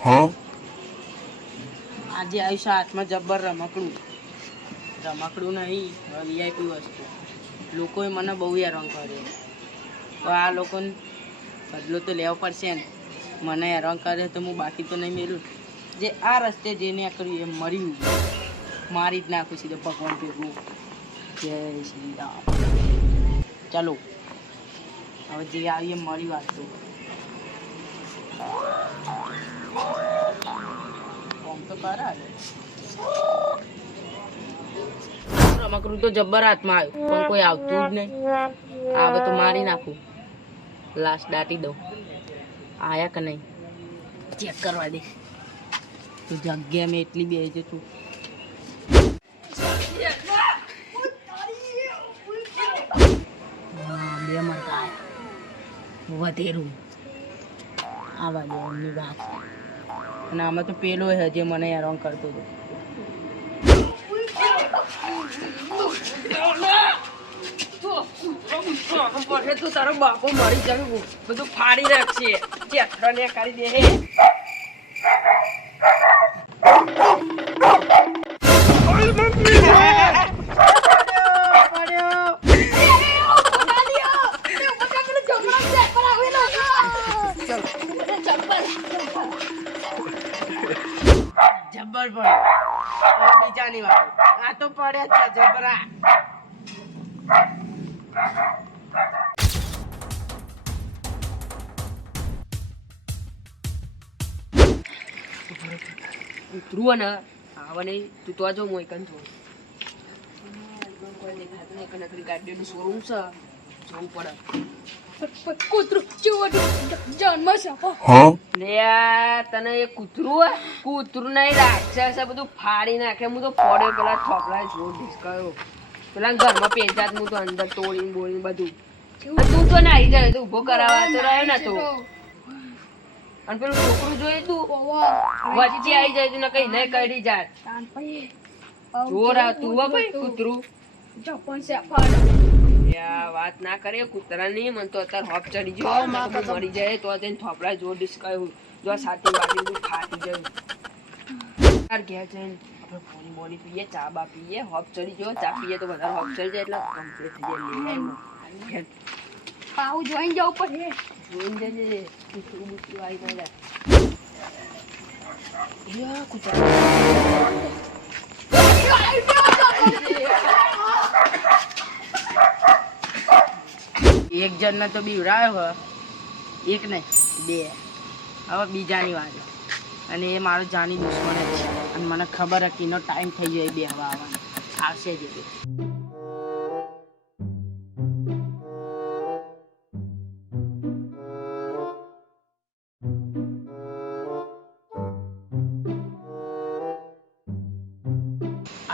આજે આયુષ્ય હાથમાં જબ્બર રમકડું નહીં, વીઆઈપી વસ્તુ. લોકોએ મને બહુ હેરાન કર્યો, તો આ લોકોને બદલો તો લેવો પડશે ને. મને હેરાન કરે તો હું બાકી તો નહીં મેળવું. જે આ રસ્તે જઈને કર્યું એ મર્યું, મારી જ નાખું સીધો ભગવાન ભેગું. જય શ્રી રામ. ચાલો હવે જે આવીએ મળી વાત તો રમકડું તો જબ્બર હાથમાં આવ્યું, પણ કોઈ આવતું જ નહીં. આવે તો મારી નાખું, લાસ્ટ દાટી દઉં. આયા કે નહીં ચેક કરવા દે. તો જગ્યા મેં એટલી બે છે તું બે મળતા વધેરું આવા દે એમની વાત. અને આમાં તો પેલો હજી મને હેરાન કરતો હતો. તો તારો બાપો મરી જાય, બધું ફાડી રાખશે. ચેઠરા ને કરી દે હે. જબ્બર પડે બીજાની વાત. આ તો પડે જ છે જબરા. ઉતરું ને આવે નહીં તું તો જો હું એકન છું. કોઈ દેખાતું નહીં. નકરી ગાડીનું શોરૂમ છે, જવું પડે. કૂતરું તને એ કૂતરું નહીં રાક્ષસ બધું ફાડી નાખે. હું તો ફોડ્યો પેલા થોપલા જોર ઢીસકાયો પેલા ઘરમાં પેંચાત. હું તો અંદર તોડીને બોલીને બધું. તું તો ના આવી જાય, તું ઉભો કરાવવા તો રહ્યો ને તો. અને પેલું છોકરું જોઈએ તું વચ્ચે આવી જાય તું ને કઈ નહીં કરી જાય. જોર આવતું હો ભાઈ કૂતરું. વાત ના કરે કૂતરા ની. મને તો અત્યારે હોપ ચડી ગયો, મરી જાય તો થોપડા જોર ડિસ્કાયું. જો સાટી વાટી બધું ફાટી જાય. ઘેર જઈને આપણે પાણી બોડી પીએ, ચા બા પીએ. હોપ ચડી ગયો, ચા પીએ તો વધારે હોપ ચડી જાય એટલે કમ્પ્લીટ થઈ જાય. પાઉ જોઈને જવું પડે. જોઈને જજે કૂતરું બૂતરું આવી ના જાય. કૂતરા એક જણને તો બીવડાયો, એક નહીં બે. હવે બીજાની વાત. અને એ મારો જાની દુશ્મન જ છે. અને મને ખબર હતી એનો ટાઈમ થઈ જાય બે હવા આવવાનો આવશે જ.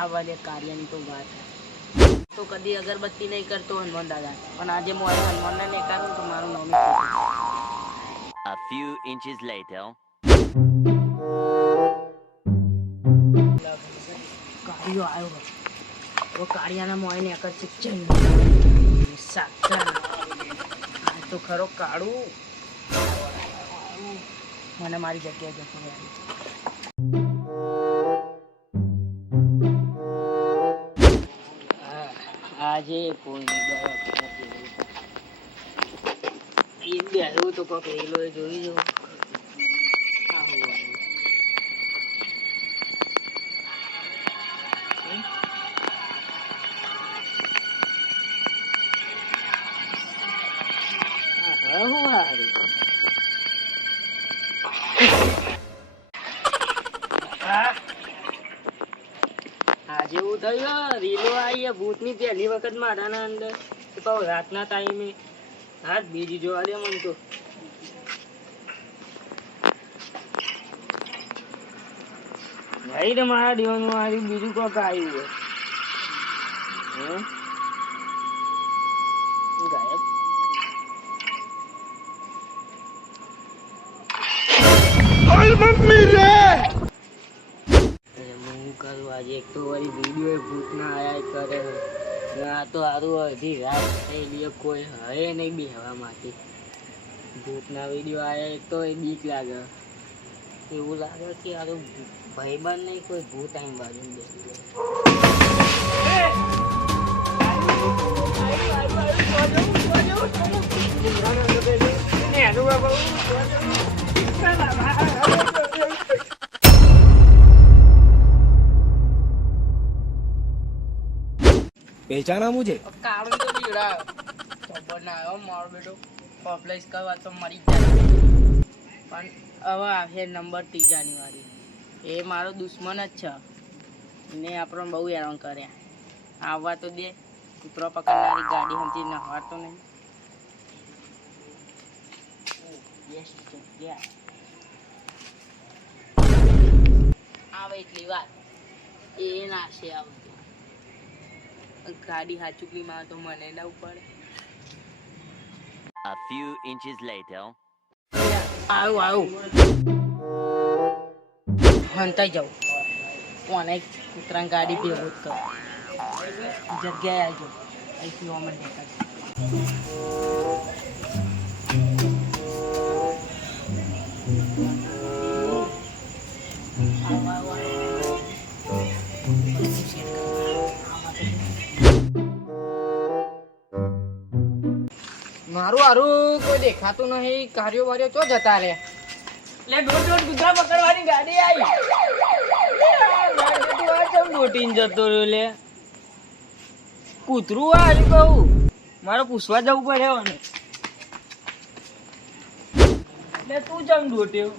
આવા દે કાર્યની તો વાત તો કદી અગરબત્તી નહીં કરતો હનુમાન દાદા, પણ આજે હું હનુમાનને નહીં કરું તો મારું નામ. A few inches later. કાળિયો આવ્યો. તો કાળિયાના મોયને એકર ચિકચન સાચા. આ તો ખરો કાળું મને મારી જગ્યાએ જતો રહ્યો. આજે કોઈ બેહવું તો કોક રેલો એ જોઈ જવું. આજે એવું થયું રીલો આવી ભૂતની પહેલી વખત મારાના અંદર. તો રાતના ટાઈમે હાથ બીજી જોવા દે મને તો. નહીં રે મારા દેવાનું આવ્યું બીજું કોક આવ્યું ગાયબ. આજે એક તો વળી વિડીયો ભૂતના આયા કરે. આ તો સારું અડધી રાત થઈ કોઈ હે નહીં બેહવા માટે. ભૂતના વિડીયો આયા એક તો એ બીક લાગે. એવું લાગે કે આ તો ભાઈબંધ નહીં કોઈ ભૂત આઈ બાજુ બેસી ગયો. पहचाना मुझे? કાળું તો બીવડાયો. ખબર ના આવ્યો મારો બેટો કોમ્પ્લેક્સ કરવા તો મરી જાય. પણ હવે આવે નંબર 3 જાન્યુઆરી. એ મારો દુશ્મન જ છે. એને આપણને બહુ હેરાન કર્યા. આવવા તો દે. કૂતરો પકડનારી ગાડી હમથી નહવાતો નહીં. યસ જગ્યા આવે એટલી વાત એ નાશે આવતી. ગાડી હાચુકલીમાં તો મને ના પડે. A few inches later. આવું હંતાઈ જાઉં કોને કૂતરાની ગાડી ભેગો જ કરો જગ્યાએ આવજો અહીંથી ઓમન દેખાય. મારું હારું કોઈ દેખાતું નહીં. કાર્યો વાર્યો ચો જતા રે. લે દોટ કૂતરા પકડવાની ગાડી આવી. દોટીને જતો રહ્યો લે કૂતરું આજુ કહું મારે પૂછવા જવું પડે ને. એટલે તું જમ દોટ્યો?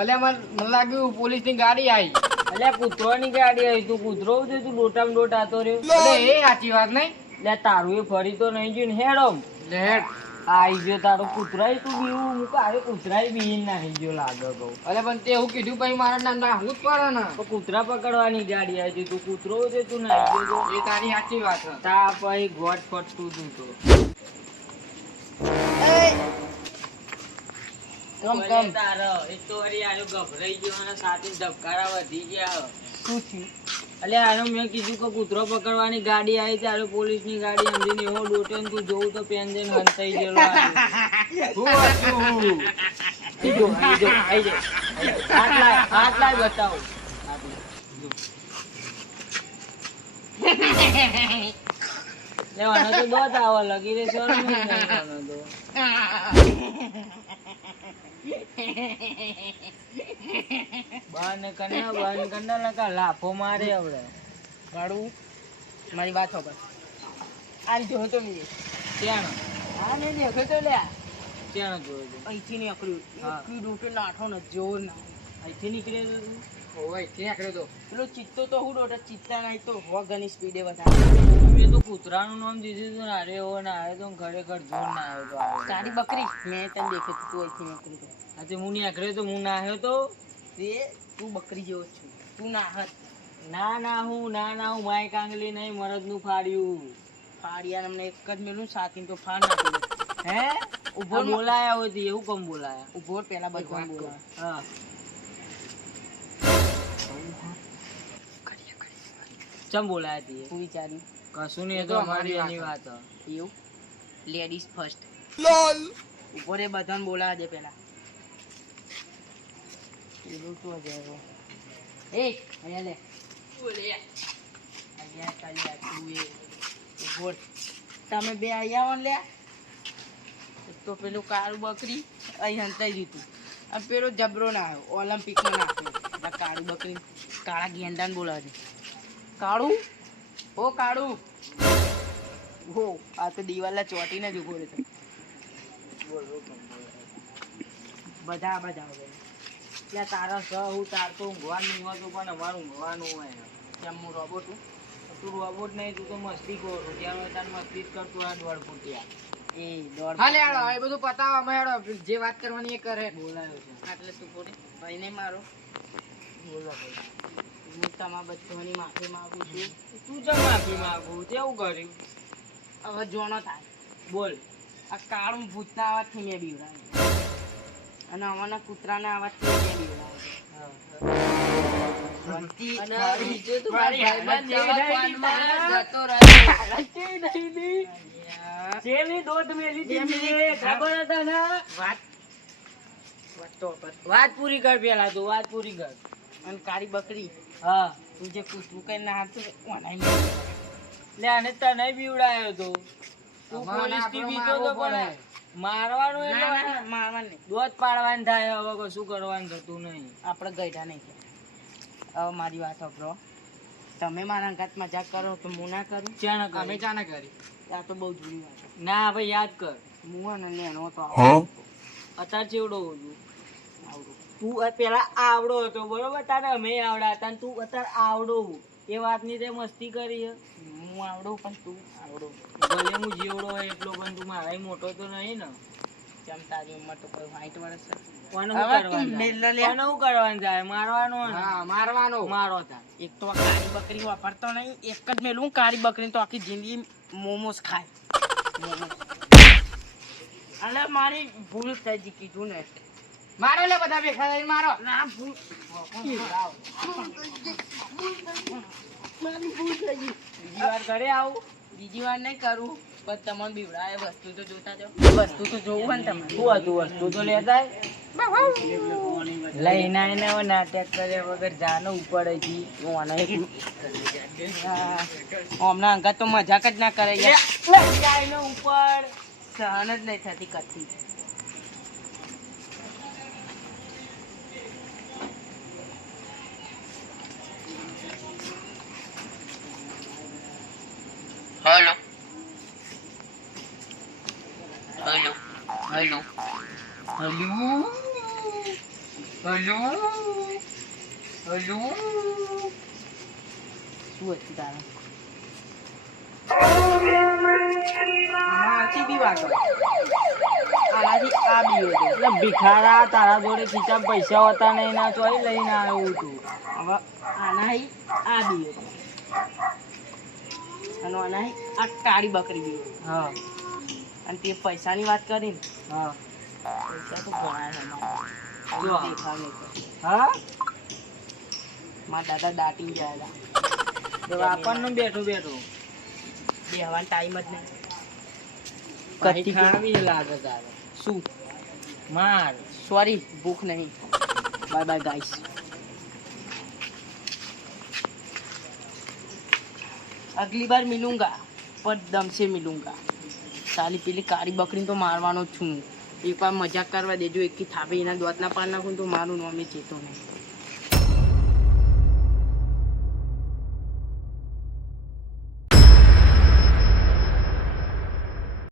અલે મને લાગ્યું પોલીસ ની ગાડી આવી. એટલે કૂતરોની ગાડી આવી. તું કૂતરો છે તું દોટામાં દોટ આતો રહ્યો. અલે એ સાચી વાત નહીં. લે તારું એ ફરી તો નહીં જોઈને હેડમ લેટ આઈ ગયો તારો કૂતરાય તું બીવું મૂક અરે કૂતરાય બીન નાહી ગયો લાગે કહું. અલે પણ તે એવું કીધું પછી મારા નામ નાહવું જ પડે ને. તો કૂતરા પકડવાની ગાડી આવી છે તું કૂતરો છે તું નાહી ગયો એ તારી સાચી વાત છે. તા પછી ગોટ ફટતું તું તો કમ તારો એક તો વળી આનો ગભરાઈ ગયો અને સાથે ધબકારા વધી ગયા. શું થયું? એટલે આનો મેં કીધું કે કૂતરો પકડવાની ગાડી આવી ત્યારે પોલીસ ની ગાડી સમજીને એવો ડોટો ને તું જોઉં તો પેન જઈને હંતાઈ ગયેલો હાથ લાય બતાવો. લેવાનો તો દોત આવો લગી રે સર તો બંધ કરના લગા લાફો મારે હવે ગાડું મારી વાત ખબર આ જો તો નહીં ત્યાં હા ને દેખો તો લ્યા ત્યાં જોયો તો અહીંથી નીકળ્યું હા. એક ડૂટે નાઠો ને જોર ના અહીંથી નીકળેલો તું ઓય અહીંથી નીકળ્યો તો પેલો ચિત્તો તો હું ડોટર ચિત્તા નહીં તો હો ઘણી સ્પીડે વધારે. મેં તો કૂતરાનું નામ દીધું હતું ને અરે એવો ના આવ્યો તો ખરેખર જોર ના આવ્યો તો આવ્યો. તારી બકરી મેં તને દેખ્યું તું અહીંથી નીકળ્યું તો આજે હું નીકળ્યો તો હું નાહ્યો તો તે તું બકરી જેવો જ છું તું ના હત ના હું માય કાંગલી નહીં મરદનું ફાડ્યું. ફાડિયા અમને એક જ મેલું સાથી તો ફાડ નાખી હે ઉભો ઉભો બોલાયા હોતી એવું કમ બોલાયા? ઉભો પેલા બધું બોલા હા ચમ બોલાયા હતી? તું વિચારી કશું નહીં, એ તો અમારી એની વાત હે. એવું લેડીઝ ફર્સ્ટ ઉભો રે બધાને બોલાવા દે પેલા એવું તો જાય એ અહીંયા લે અહીંયા ચાલ્યા તું એ ઉભો રે. તમે બે અહીંયા આવો ને લે એક તો પેલું કાળું બકરી અહીં હંતાઈ દીધું અને પેલો જબરો ના આવ્યો ઓલિમ્પિકમાં નાખ્યો કાળું બકરી કાળા ગેંડાને બોલાવે કાળું ઓ કાળું હો આ તો દિવાલના ચોટીને જ ઉભો રહેતો બધા બધા ત્યાં તારા સ હું તાર તો ઊંઘવાનું હતું પણ અમારું ઊંઘવાનું હોય. કેમ હું રોબોટ છું તું રોબોટ નહીં, તું તો મસ્તી કરું ત્યાં હોય તાર મસ્તી જ કરતું આ દોડ ફૂટ્યા એ દોડ હાલે હેડો એ બધું પતાવો અમે હેડો જે વાત કરવાની એ કરે બોલાયો છે. એટલે તું બોલે ભાઈ નહીં મારો બોલો ભાઈ. હું તમારા બચ્ચોની માફી માંગુ છું તું જ માફી માંગુ તેવું કર્યું. હવે જોણો થાય બોલ. આ કાળું ભૂતના અવાજથી મેં બીવડાવ્યું અને અમારા કૂતરાના અવાજથી મેં બીવડાવ્યું અને બીજું તો મારી ભાઈબંધ હાલત જેવા જેવી ફોનમાં થઈ જ ગઈ. જતો રહ્યો. ચેલી દોટ મેલી હતી બે મિનિટ. ખબર હતા ને? વાત વાત તો પર વાત પૂરી કર પેલા તું વાત પૂરી કર. અને કાળી બકરી હા તું જે કૂતરું કઈ ના હતું ઓનાઈ લે આને તને બીવડાયો તો તું અમારે પોલીસ થી આપણે બીતો તો મારવો પણ પડે. મારવાનું ના એટલે ના મારવા નહીં દોત પાડવાનું થાય હવે કશું કરવાનું થતું નહીં. આપણે ગઈઢા નહીં હવે મારી વાત સાંભળો તમે મારા અંગાત મજાક કરો તો હું ના કરું ચાણ કર. અમે ચાના કરી આ તો બહુ જૂની વાત છે. ના ભાઈ યાદ કર હું ને લેનો તો અત્યારે ચેવડો હોઉં છું આવડું તું પેલા આવડો હતો બરોબર તારે અમે આવડા હતા ને તું અત્યારે આવડો એ વાતની તે મસ્તી કરી છે. હું આવડું પણ તું આવડું ભલે હું જેવડો હોય એટલો પણ તું મારાય મોટો તો નહીં ને. કેમ તારી ઉંમર તો કોઈ 60 વર્ષ છે કોને હવે શું તું કરવાનું મેલ થાય? લે. કોને શું કરવાનું થાય મારવાનો ને? મારવાનો મારો તાર એક તો આ કાળી બકરી વાપરતો નહીં એક જ મેલું કાળી બકરી તો આખી જિંદગી મોમોસ ખાય મોમોસ અલે મારી ભૂલ થઈ ગઈ કીધું ને મારો લે બધા ભેગા થઈને મારો ના ભૂલ મારી ભૂલ થઈ ગઈ બીજી વાર કરે આવું બીજી વાર નહીં કરું પણ તમને બીવડાય વસ્તુ તો જોતા જાઓ વસ્તુ તો જોવું હોય ને તમારે શું હતું વસ્તુ તો લેતા લઈને આવીને હવે નાટક કર્યા વગર જાનો ઉપર હતી હમણાં અંગાત તો મજાક જ ના કરે યાર આવીને ઉપર સહન જ નહીં થતી કથી hello hello hello hello hello hello શું હતું તારે આમાંથી બી વાગો આનાથી આ બી હતો એટલે ભિખારા તારા જોડે ખીચા પૈસા હોતા નહીં ના ચોઈ લઈને આવ્યું તું. હવે આનાથી આ બી હતો અને આનાથી આ કાળી બકરી બી હતી. હા અને તે પૈસાની વાત કરી ને હા પૈસા તો ઘણા છે મારા. જો. દેખાવ નહીં કરતો. હા મારા દાદા દાટીને ગયા તો વાપરનું બેઠું બેઠું હતા બેહવાનો ટાઈમ જ નહીં કચ્છી ખાવી લાગે તારે શું માર સોરી ભૂખ નહીં બાય બાય ગાઈસ અગલી બાર મિલુંગા પર દમ સે મિલુંગા સાલી પેલી કાળી બકરીને તો મારવાનો જ છું એકવાર મજાક કરવા દેજો એકી થાપે એના દોતના પાર નાખું તો મારું નોમે ચેતો નહીં